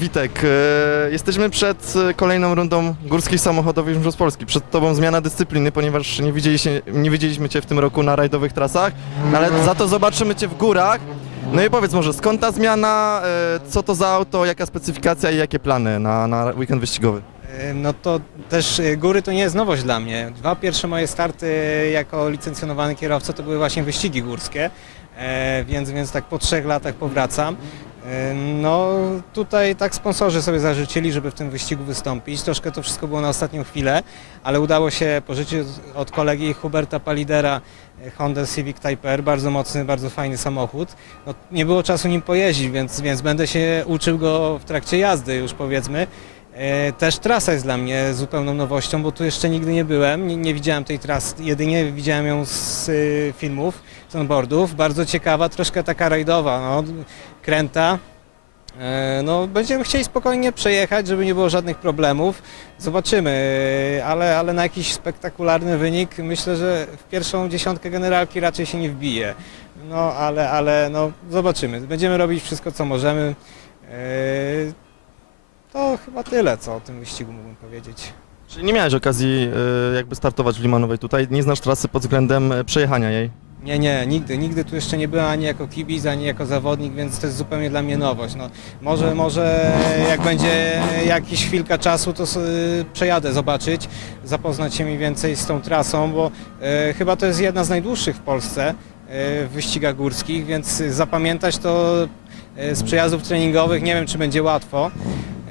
Witek, e, jesteśmy przed e, kolejną rundą górskich samochodowych Mistrzostw Polski. Przed Tobą zmiana dyscypliny, ponieważ nie, widzieliście, nie widzieliśmy Cię w tym roku na rajdowych trasach, ale za to zobaczymy Cię w górach. No i powiedz może, skąd ta zmiana, e, co to za auto, jaka specyfikacja i jakie plany na, na weekend wyścigowy? E, No to też e, góry to nie jest nowość dla mnie. Dwa pierwsze moje starty jako licencjonowany kierowca to były właśnie wyścigi górskie, e, więc, więc tak po trzech latach powracam. E, No tutaj tak sponsorzy sobie zażyczyli, żeby w tym wyścigu wystąpić. Troszkę to wszystko było na ostatnią chwilę, ale udało się pożyczyć od kolegi Huberta Palidera e, Honda Civic Type R, bardzo mocny, bardzo fajny samochód. No, nie było czasu nim pojeździć, więc, więc będę się uczył go w trakcie jazdy już powiedzmy. E, Też trasa jest dla mnie zupełną nowością, bo tu jeszcze nigdy nie byłem, nie, nie widziałem tej trasy, jedynie widziałem ją z y, filmów, z onboardów. Bardzo ciekawa, troszkę taka rajdowa, no, kręta. E, No, będziemy chcieli spokojnie przejechać, żeby nie było żadnych problemów. Zobaczymy, e, ale, ale na jakiś spektakularny wynik myślę, że w pierwszą dziesiątkę generalki raczej się nie wbije. No, ale, ale no, zobaczymy. Będziemy robić wszystko, co możemy. E, to chyba tyle, co o tym wyścigu mógłbym powiedzieć. Czyli nie miałeś okazji e, jakby startować w Limanowej tutaj, nie znasz trasy pod względem e, przejechania jej. Nie, nie, nigdy, nigdy tu jeszcze nie byłem ani jako kibic, ani jako zawodnik, więc to jest zupełnie dla mnie nowość. No, może, może jak będzie jakiś chwilka czasu, to sobie przejadę zobaczyć, zapoznać się mniej więcej z tą trasą, bo e, chyba to jest jedna z najdłuższych w Polsce e, w wyścigach górskich, więc zapamiętać to e, z przejazdów treningowych nie wiem, czy będzie łatwo.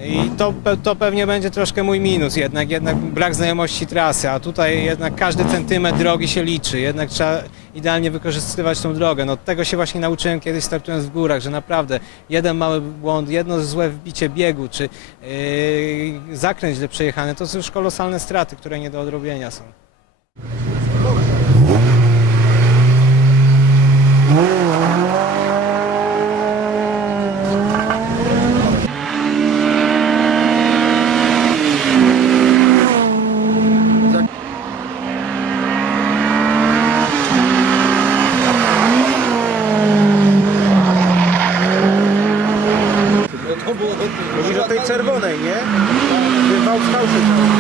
I to, to pewnie będzie troszkę mój minus jednak, jednak brak znajomości trasy, a tutaj jednak każdy centymetr drogi się liczy, jednak trzeba idealnie wykorzystywać tą drogę. No tego się właśnie nauczyłem kiedyś startując w górach, że naprawdę jeden mały błąd, jedno złe wbicie biegu, czy yy, zakręt źle przejechany, to są już kolosalne straty, które nie do odrobienia są. Mówisz o tej czerwonej, nie? W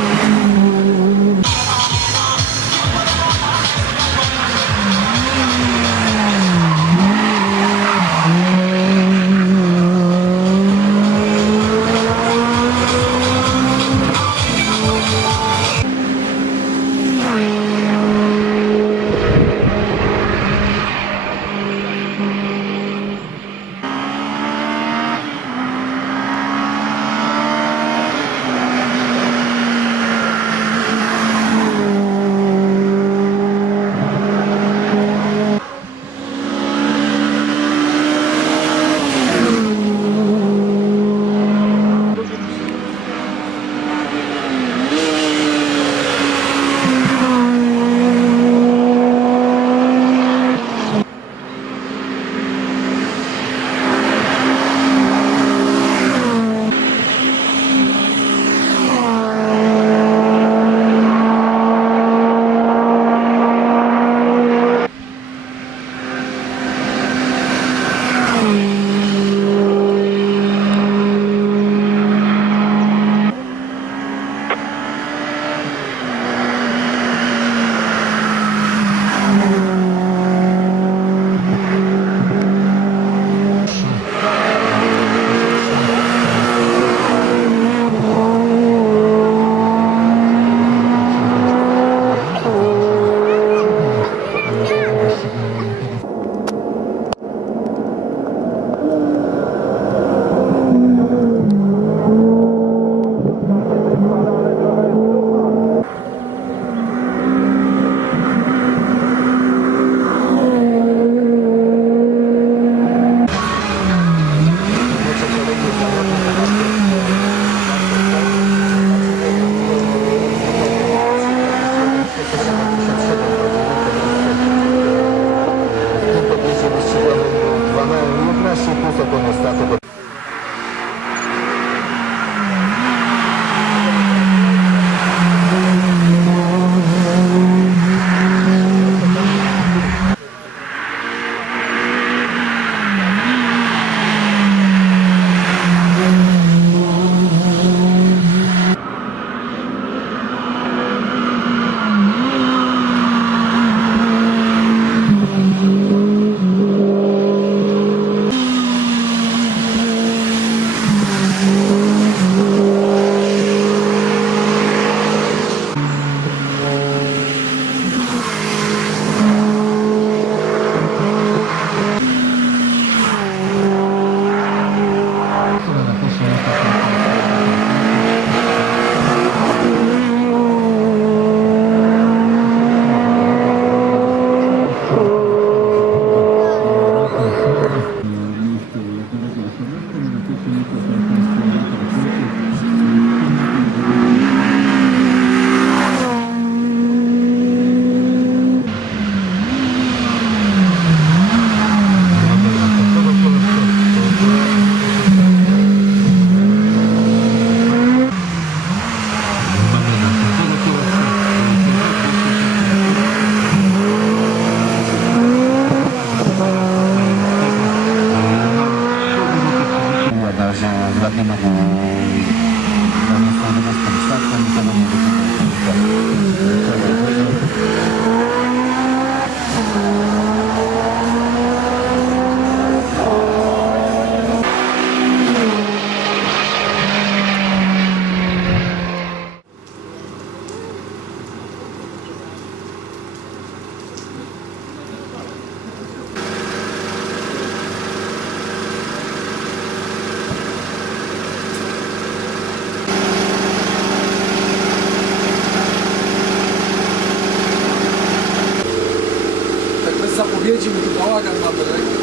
kauszy. jedziemy, tu bałagan mamy lekki.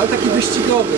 Ale taki wyścigowy.